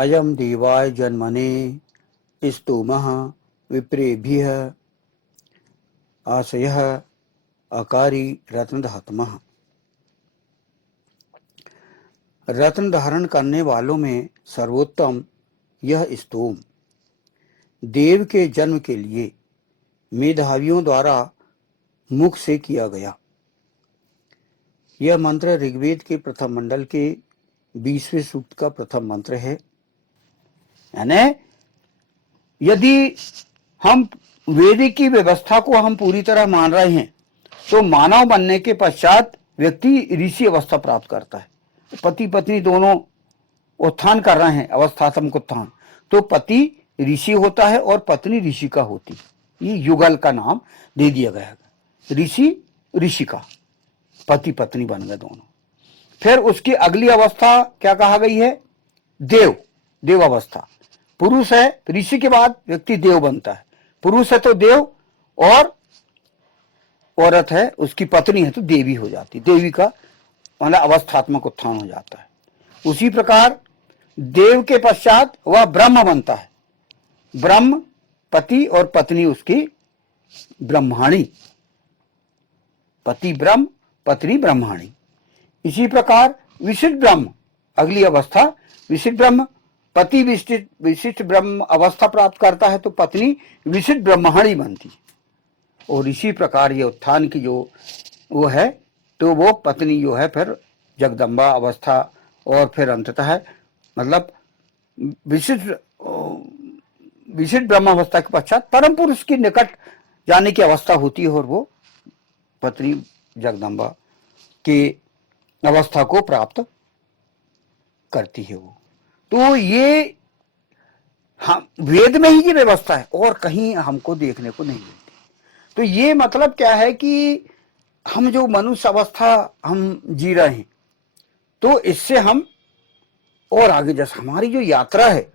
अयम देवाय जन्मने स्तोमः विप्रेभ्यः आशयः अकारी रत्नधातमः। रत्न धारण करने वालों में सर्वोत्तम यह स्तोम देव के जन्म के लिए मेधावियों द्वारा मुख से किया गया। यह मंत्र ऋग्वेद के प्रथम मंडल के 20वें सूक्त का प्रथम मंत्र है। यानी यदि हम वेद की व्यवस्था को हम पूरी तरह मान रहे हैं तो मानव बनने के पश्चात व्यक्ति ऋषि अवस्था प्राप्त करता है। पति पत्नी दोनों उत्थान कर रहे हैं, अवस्थात्मक उत्थान, तो पति ऋषि होता है और पत्नी ऋषिका होती है। ये युगल का नाम दे दिया गया है, ऋषि ऋषिका, पति पत्नी बन गए दोनों। फिर उसकी अगली अवस्था क्या कहा गई है? देव, देव अवस्था। पुरुष है, ऋषि के बाद व्यक्ति देव बनता है। पुरुष है तो देव, और औरत है उसकी पत्नी है तो देवी हो जाती, देवी का मतलब अवस्थात्मक उत्थान हो जाता है। उसी प्रकार देव के पश्चात वह ब्रह्म बनता है। ब्रह्म पति और पत्नी उसकी ब्रह्माणी, पति ब्रह्म पत्नी ब्रह्माणी। इसी प्रकार विशिष्ट ब्रह्म अगली अवस्था, विशिष्ट ब्रह्म, पति विशिष्ट ब्रह्म अवस्था प्राप्त करता है तो पत्नी विशिष्ट ब्रह्माणी बनती है। और इसी प्रकार ये उत्थान की जो वो है तो वो पत्नी जो है फिर जगदम्बा अवस्था, और फिर अंततः मतलब विशिष्ट ब्रह्म अवस्था के पश्चात परम पुरुष की निकट जाने की अवस्था होती है, और वो पत्नी जगदम्बा की अवस्था को प्राप्त करती है वो। तो ये हम वेद में ही ये व्यवस्था है और कहीं हमको देखने को नहीं मिलती। तो ये मतलब क्या है कि हम जो मनुष्य अवस्था हम जी रहे हैं तो इससे हम और आगे, जैसे हमारी जो यात्रा है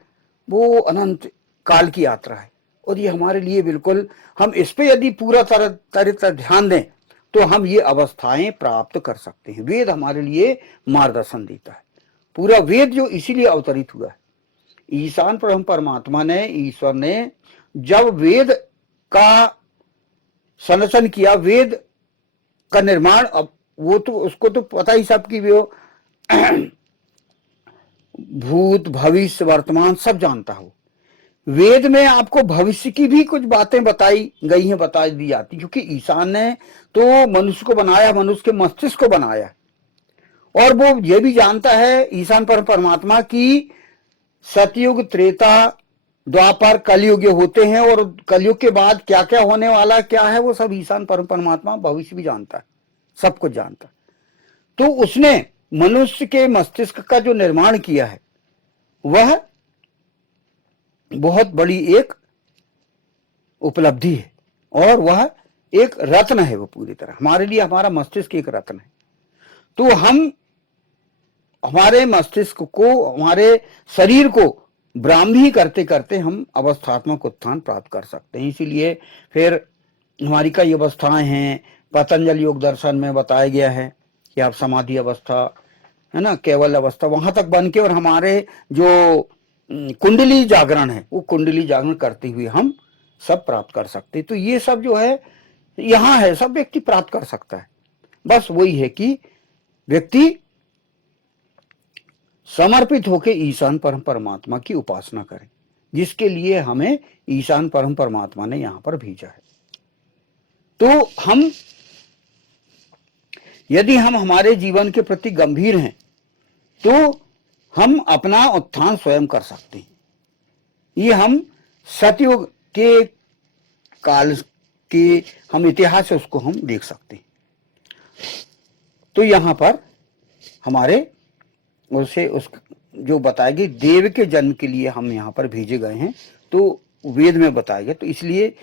वो अनंत काल की यात्रा है, और ये हमारे लिए बिल्कुल, हम इस पे यदि पूरा तरह ध्यान दें तो हम ये अवस्थाएं प्राप्त कर सकते हैं। वेद हमारे लिए मार्गदर्शन देता है। पूरा वेद जो इसीलिए अवतरित हुआ है, ईशान परम परमात्मा ने, ईश्वर ने जब वेद का संरचन किया, वेद का निर्माण, अब वो तो उसको तो पता ही सब की वो भूत भविष्य वर्तमान सब जानता हो। वेद में आपको भविष्य की भी कुछ बातें बताई गई हैं, बता दी जाती, क्योंकि ईशान ने तो मनुष्य को बनाया, मनुष्य के मस्तिष्क को बनाया, और वो ये भी जानता है ईशान परमात्मा की सतयुग त्रेता द्वापर कलयुग होते हैं, और कलयुग के बाद क्या क्या होने वाला क्या है वो सब ईशान परमात्मा भविष्य भी जानता है, सब कुछ जानता है। तो उसने मनुष्य के मस्तिष्क का जो निर्माण किया है वह बहुत बड़ी एक उपलब्धि है, और वह एक रत्न है। वो पूरी तरह हमारे लिए, हमारा मस्तिष्क एक रत्न है। तो हम हमारे मस्तिष्क को, हमारे शरीर को ब्राह्मी करते करते हम अवस्थात्मक उत्थान प्राप्त कर सकते हैं। इसीलिए फिर हमारी कई अवस्थाएं हैं, पतंजलि योग दर्शन में बताया गया है कि आप समाधि अवस्था है ना, केवल अवस्था, वहां तक बन के, और हमारे जो कुंडली जागरण है वो कुंडली जागरण करते हुए हम सब प्राप्त कर सकते हैं। तो ये सब जो है यहाँ है, सब व्यक्ति प्राप्त कर सकता है। बस वही है कि व्यक्ति समर्पित होकर ईशान परम परमात्मा की उपासना करें, जिसके लिए हमें ईशान परम परमात्मा ने यहां पर भेजा है। तो हम यदि हम हमारे जीवन के प्रति गंभीर हैं तो हम अपना उत्थान स्वयं कर सकते हैं। ये हम सतयुग के काल के हम इतिहास है उसको हम देख सकते हैं। तो यहां पर हमारे उसे उस जो बताया गया देव के जन्म के लिए हम यहाँ पर भेजे गए हैं, तो वेद में बताया गया, तो इसलिए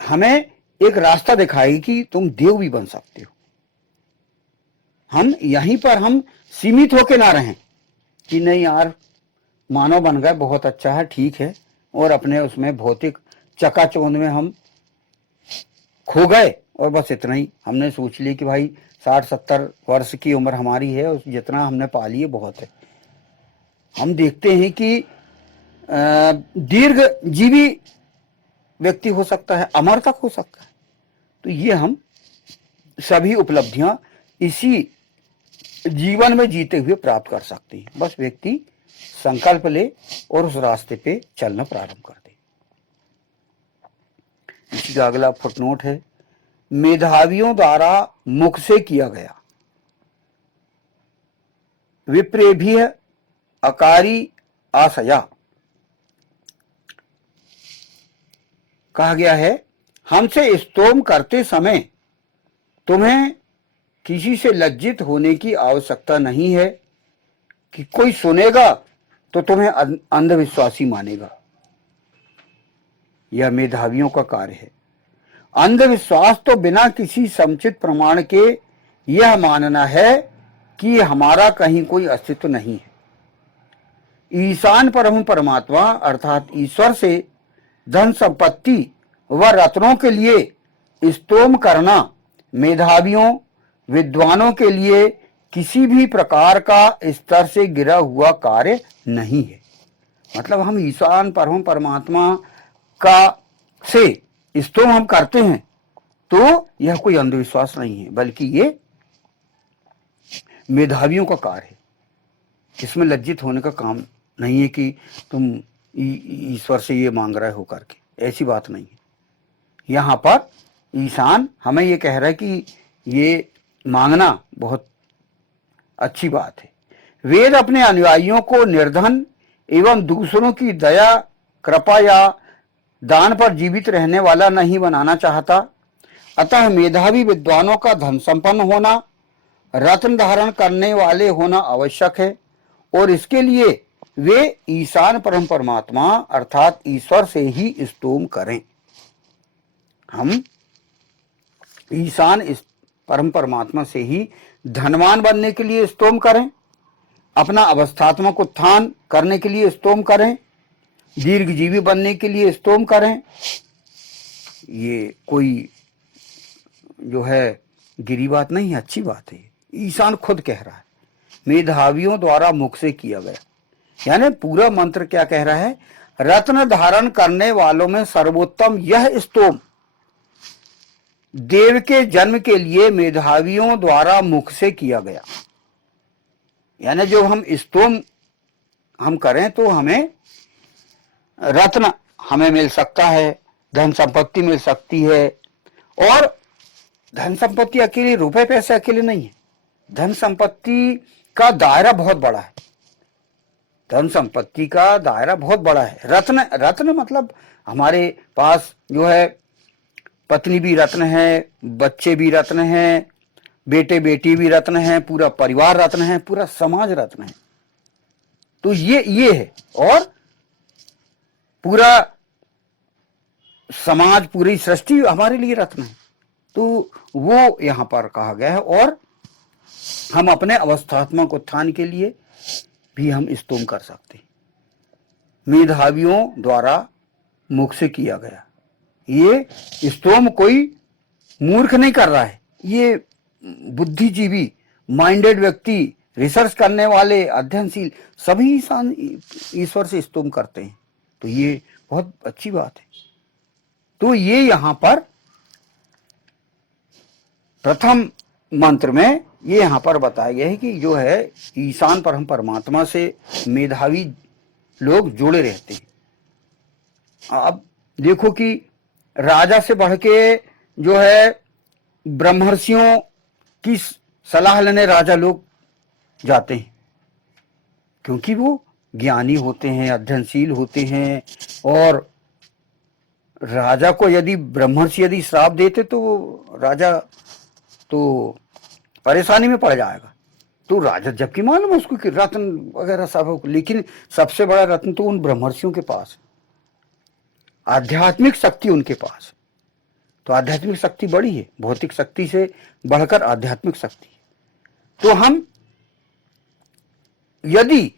हमें एक रास्ता दिखाएगी कि तुम देव भी बन सकते हो। हम यहीं पर हम सीमित होके ना रहें कि नहीं यार मानव बन गए, बहुत अच्छा है, ठीक है, और अपने उसमें भौतिक चकाचौंध में हम खो गए और बस इतना ही हमने सोच लिया कि भाई 60-70 वर्ष की उम्र हमारी है, उस जितना हमने पा लिए बहुत है। हम देखते हैं कि दीर्घ जीवी व्यक्ति हो सकता है, अमर तक हो सकता है। तो ये हम सभी उपलब्धियां इसी जीवन में जीते हुए प्राप्त कर सकते हैं। बस व्यक्ति संकल्प ले और उस रास्ते पे चलना प्रारंभ कर दे। इसी का अगला फुटनोट है, मेधावियों द्वारा मुख से किया गया विप्रेभ्य अकारी आशया। कहा गया है, हमसे स्तोम करते समय तुम्हें किसी से लज्जित होने की आवश्यकता नहीं है कि कोई सुनेगा तो तुम्हें अंधविश्वासी मानेगा। यह मेधावियों का कार्य है। अंधविश्वास तो बिना किसी समुचित प्रमाण के यह मानना है कि हमारा कहीं कोई अस्तित्व नहीं है। ईशान परम परमात्मा अर्थात ईश्वर से धन संपत्ति व रत्नों के लिए स्तोम करना मेधावियों विद्वानों के लिए किसी भी प्रकार का स्तर से गिरा हुआ कार्य नहीं है। मतलब हम ईशान परम परमात्मा का से स्तोम हम करते हैं तो यह कोई अंधविश्वास नहीं है, बल्कि ये मेधावियों का कार्य है। इसमें लज्जित होने का काम नहीं है कि तुम ईश्वर से ये मांग रहे हो करके, ऐसी बात नहीं है। यहां पर ईशान हमें ये कह रहा है कि ये मांगना बहुत अच्छी बात है। वेद अपने अनुयायियों को निर्धन एवं दूसरों की दया कृपा या दान पर जीवित रहने वाला नहीं बनाना चाहता। अतः मेधावी विद्वानों का धन संपन्न होना, रत्न धारण करने वाले होना आवश्यक है और इसके लिए वे ईशान परम परमात्मा अर्थात ईश्वर से ही स्तोम करें। हम ईशान परम परमात्मा से ही धनवान बनने के लिए स्तोम करें, अपना अवस्थात्मक उत्थान करने के लिए स्तोम करें, दीर्घजीवी बनने के लिए स्तोम करें। ये कोई जो है गिरी बात नहीं है, अच्छी बात है। ईशान खुद कह रहा है, मेधावियों द्वारा मुख से किया गया, यानी पूरा मंत्र क्या कह रहा है, रत्न धारण करने वालों में सर्वोत्तम यह स्तोम देव के जन्म के लिए मेधावियों द्वारा मुख से किया गया। यानी जो हम स्तोम हम करें तो हमें रत्न हमें मिल सकता है, धन संपत्ति मिल सकती है। और धन संपत्ति अकेले, रुपए पैसे अकेले नहीं है, धन संपत्ति का दायरा बहुत बड़ा है। धन संपत्ति का दायरा बहुत बड़ा है। रत्न, रत्न मतलब हमारे पास जो है पत्नी भी रत्न है, बच्चे भी रत्न हैं, बेटे बेटी भी रत्न हैं, पूरा परिवार रत्न है, पूरा समाज रत्न है। तो ये है, और पूरा समाज पूरी सृष्टि हमारे लिए रत्न है। तो वो यहां पर कहा गया है। और हम अपने अवस्थात्मक उत्थान के लिए भी हम स्तोम कर सकते हैं। मेधावियों द्वारा मुख से किया गया, ये स्तोम कोई मूर्ख नहीं कर रहा है, ये बुद्धिजीवी माइंडेड व्यक्ति, रिसर्च करने वाले, अध्ययनशील सभी इंसान ईश्वर से स्तोम करते हैं। तो ये बहुत अच्छी बात है। तो ये यहां पर प्रथम मंत्र में ये यहां पर बताया गया है कि जो है ईशान परम परमात्मा से मेधावी लोग जुड़े रहते हैं। अब देखो कि राजा से बढ़ के जो है ब्रह्मर्षियों की सलाह लेने राजा लोग जाते हैं, क्योंकि वो ज्ञानी होते हैं, अध्ययनशील होते हैं। और राजा को यदि ब्रह्मर्षि यदि श्राप देते तो राजा तो परेशानी में पड़ जाएगा। तो राजा, जबकि मालूम उसको कि रत्न वगैरह सब, लेकिन सबसे बड़ा रत्न तो उन ब्रह्मर्षियों के पास, आध्यात्मिक शक्ति उनके पास। तो आध्यात्मिक शक्ति बड़ी है, भौतिक शक्ति से बढ़कर आध्यात्मिक शक्ति है। तो हम यदि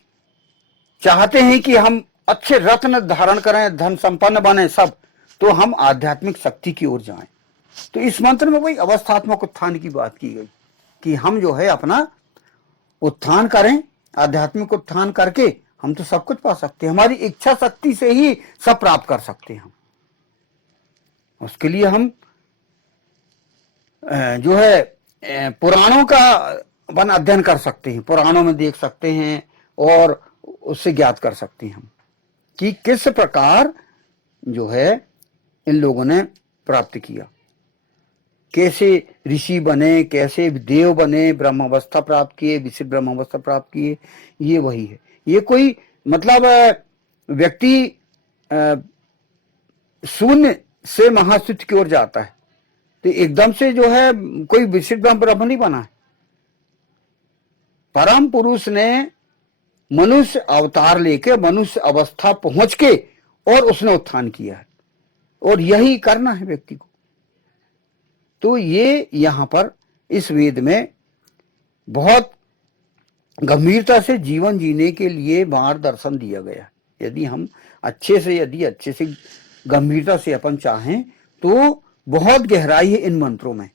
चाहते हैं कि हम अच्छे रत्न धारण करें, धन संपन्न बने सब, तो हम आध्यात्मिक शक्ति की ओर जाएं। तो इस मंत्र में वही अवस्थात्मक उत्थान की बात की गई कि हम जो है अपना उत्थान करें, आध्यात्मिक उत्थान करके हम तो सब कुछ पा सकते हैं, हमारी इच्छा शक्ति से ही सब प्राप्त कर सकते हैं हम। उसके लिए हम जो है पुराणों का अपन अध्ययन कर सकते हैं, पुराणों में देख सकते हैं और उससे ज्ञात कर सकते हैं हम कि किस प्रकार जो है इन लोगों ने प्राप्त किया, कैसे ऋषि बने, कैसे देव बने, ब्रह्म अवस्था प्राप्त किए, विशिष्ट ब्रह्म अवस्था प्राप्त किए। ये वही है। ये कोई मतलब व्यक्ति शून्य से महाशुद्ध की ओर जाता है तो एकदम से जो है कोई विशिष्ट ब्रह्म नहीं बना है। परम पुरुष ने मनुष्य अवतार लेके मनुष्य अवस्था पहुंच के और उसने उत्थान किया है, और यही करना है व्यक्ति को। तो ये यहां पर इस वेद में बहुत गंभीरता से जीवन जीने के लिए मार्गदर्शन दिया गया। यदि हम अच्छे से गंभीरता से अपन चाहें तो बहुत गहराई है इन मंत्रों में।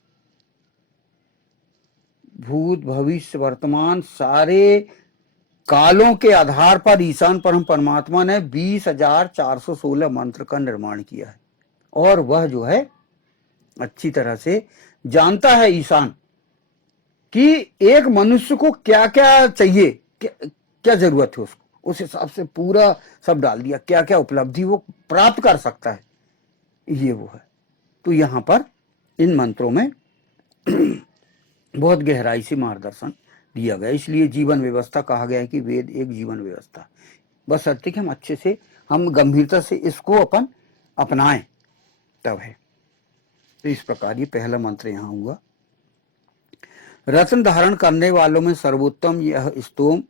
भूत भविष्य वर्तमान सारे कालों के आधार पर ईशान परम परमात्मा ने 20,416 मंत्र का निर्माण किया है, और वह जो है अच्छी तरह से जानता है ईशान कि एक मनुष्य को क्या क्या चाहिए, क्या जरूरत है उसको, उस हिसाब से पूरा सब डाल दिया, क्या क्या उपलब्धि वो प्राप्त कर सकता है, ये वो है। तो यहां पर इन मंत्रों में बहुत गहराई से मार्गदर्शन दिया गया, इसलिए जीवन व्यवस्था कहा गया है कि वेद एक जीवन व्यवस्था। बस सत्य कि हम अच्छे से, हम गंभीरता से इसको अपन अपनाएं तब है। तो इस प्रकार ये पहला मंत्र यहां हुआ। रत्न धारण करने वालों में सर्वोत्तम यह स्तोम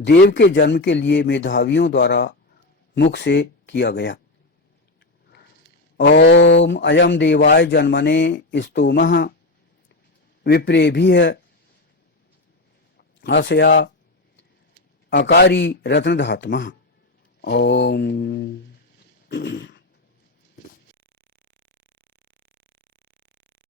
देव के जन्म के लिए मेधावियों द्वारा मुख से किया गया। ओम अयम देवाय जन्मने स्तोमः विप्रेभिः हसया अकारी रत्नधात्मः। ओम।